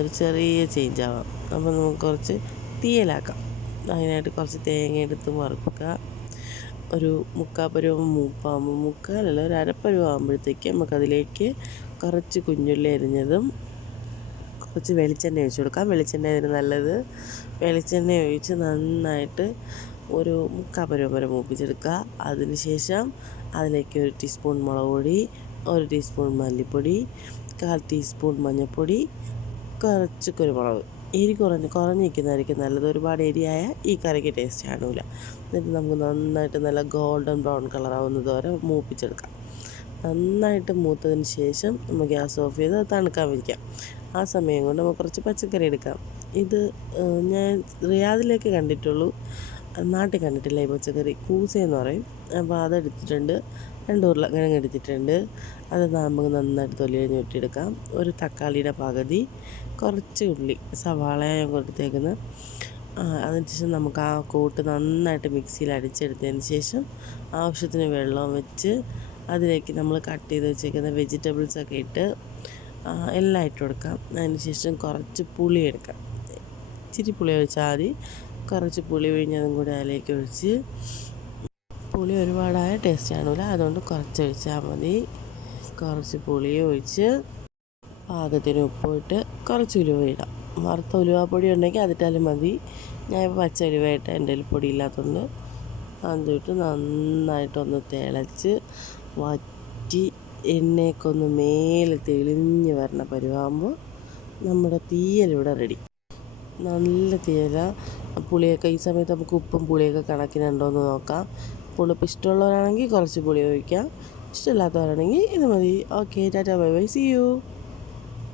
ഒരു ചെറിയ ചേഞ്ച് ആവാം. അപ്പോൾ നമുക്ക് കുറച്ച് തീയലാക്കാം. അതിനായിട്ട് കുറച്ച് തേങ്ങ എടുത്ത് വറുക്കുക. ഒരു മുക്കാപ്പരുവം മൂപ്പാകുമ്പോൾ, മുക്കാലല്ല ഒരു അരപ്പരുവം ആകുമ്പോഴത്തേക്ക് നമുക്കതിലേക്ക് കുറച്ച് കുഞ്ഞുള്ളി അരിഞ്ഞതും കുറച്ച് വെളിച്ചെണ്ണ ഒഴിച്ച് കൊടുക്കാം. വെളിച്ചെണ്ണ ഇതിന് നല്ലത്. വെളിച്ചെണ്ണ ഒഴിച്ച് നന്നായിട്ട് ഒരു മുക്കാപ്പരുവം വരെ മൂപ്പിച്ചെടുക്കുക. അതിനുശേഷം അതിലേക്ക് 1 ടീസ്പൂൺ മുളക് പൊടി, 1 ടീസ്പൂൺ മല്ലിപ്പൊടി, 1/4 ടീസ്പൂൺ മഞ്ഞൾപ്പൊടി, കുറച്ച് കുരുമുളക്. എരി കുറഞ്ഞിരിക്കുന്നതായിരിക്കും നല്ലത്. ഒരുപാട് എരിയായ ഈ കറിക്ക് ടേസ്റ്റ് കാണില്ല. എന്നിട്ട് നമുക്ക് നന്നായിട്ട് നല്ല ഗോൾഡൻ ബ്രൗൺ കളറാവുന്നത് വരെ മൂപ്പിച്ചെടുക്കാം. നന്നായിട്ട് മൂത്തതിന് ശേഷം നമ്മൾ ഗ്യാസ് ഓഫ് ചെയ്ത് തണുക്കാൻ വയ്ക്കാം. ആ സമയം കൊണ്ട് നമുക്ക് കുറച്ച് പച്ചക്കറി എടുക്കാം. ഇത് ഞാൻ റിയാദിലേക്ക് കണ്ടിട്ടുള്ളൂ, നാട്ടിൽ കണ്ടിട്ടില്ല ഈ പച്ചക്കറി. കൂസയെന്ന് പറയും. അപ്പോൾ അതെടുത്തിട്ടുണ്ട്. 2 ഉരുളക്കിഴങ്ങ് എടുത്തിട്ടുണ്ട്. അത് നമുക്ക് നന്നായിട്ട് തൊലി കഴിഞ്ഞ് വെട്ടിയെടുക്കാം. ഒരു തക്കാളിയുടെ പകുതി, കുറച്ച് ഉള്ളി, സവാള ഞാൻ കൊടുത്തേക്കുന്നത്. അതിനുശേഷം നമുക്ക് ആ കൂട്ട് നന്നായിട്ട് മിക്സിയിൽ അടിച്ചെടുത്തതിന് ശേഷം ആവശ്യത്തിന് വെള്ളം വെച്ച് അതിലേക്ക് നമ്മൾ കട്ട് ചെയ്ത് വെച്ചേക്കുന്ന വെജിറ്റബിൾസൊക്കെ ഇട്ട് എല്ലാം ഇട്ട് കൊടുക്കാം. അതിന് ശേഷം കുറച്ച് പുളി എടുക്കാം. ഇച്ചിരി പുളി ഒഴിച്ചാൽ മതി. കുറച്ച് പുളി പിഴിഞ്ഞതും കൂടി അതിലേക്ക് ഒഴിച്ച്, പുളി ഒരുപാടായ ടേസ്റ്റ് കാണില്ല, അതുകൊണ്ട് കുറച്ച് ഒഴിച്ചാൽ മതി. കുറച്ച് പുളി ഒഴിച്ച് പാകത്തിന് ഉപ്പിട്ട് കുറച്ച് ഉലുവ ഇടാം. വറുത്ത ഉലുവാപ്പൊടി ഉണ്ടെങ്കിൽ അതിട്ടാലും മതി. ഞാനിപ്പോൾ പച്ച ഉലുവ ഇട്ട് എൻ്റെ കയ്യിൽ പൊടി ഇല്ലാത്തതുകൊണ്ട് അതിട്ട് നന്നായിട്ടൊന്ന് തിളച്ച് വറ്റി എണ്ണയൊക്കെ ഒന്ന് മേലെ തെളിഞ്ഞ് വരണ പരുവാകുമ്പോൾ നമ്മുടെ തീയലിവിടെ റെഡി. നല്ല തീയല. പുളിയൊക്കെ ഈ സമയത്ത് നമുക്ക് ഉപ്പും പുളിയൊക്കെ കണക്കിനുണ്ടോ എന്ന് നോക്കാം. പുളിപ്പ് ഇഷ്ടമുള്ളവരാണെങ്കിൽ കുറച്ച് പുളി ഒഴിക്കാം, ഇഷ്ടമില്ലാത്തവരാണെങ്കിൽ ഇത് മതി. Okay, tata bye bye, see U.